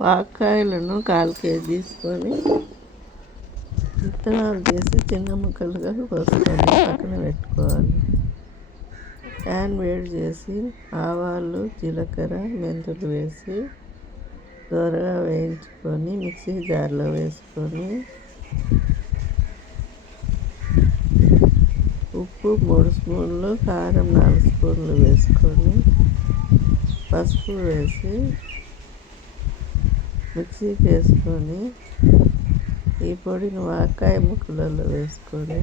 వాకాయలను call KG తీసుకొని విత్తనాలు చేసి చిన్న ముక్కలుగా కోసుకొని పక్కన పెట్టుకోవాలి. ప్యాన్ వేడి చేసి ఆవాలు జీలకర్ర మెంతులు వేసి త్వరగా వేయించుకొని మిక్సీ జార్లో వేసుకొని ఉప్పు మూడు స్పూన్లు కారం నాలుగు స్పూన్లు వేసుకొని పసుపు వేసి మిక్సీకి వేసుకొని ఈ పొడిని వాకాయ ముక్కలలో వేసుకొని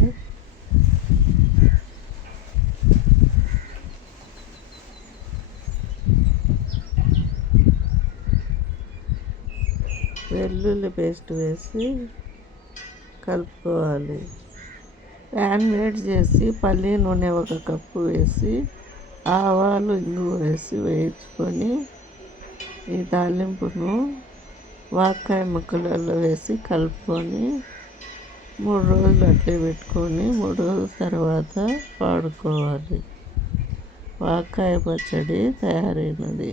వెల్లుల్లి పేస్ట్ వేసి కలుపుకోవాలి. ప్యాన్ వేడి చేసి పల్లి నూనె ఒక కప్పు వేసి ఆవాలు ఇంగు వేసి వేయించుకొని ఈ తాలింపును వాకాయ ముక్కలలో వేసి కలుపుకొని మూడు రోజులు అట్లే పెట్టుకొని మూడు రోజుల తర్వాత వాడుకోవాలి. వాకాయ పచ్చడి తయారైనది.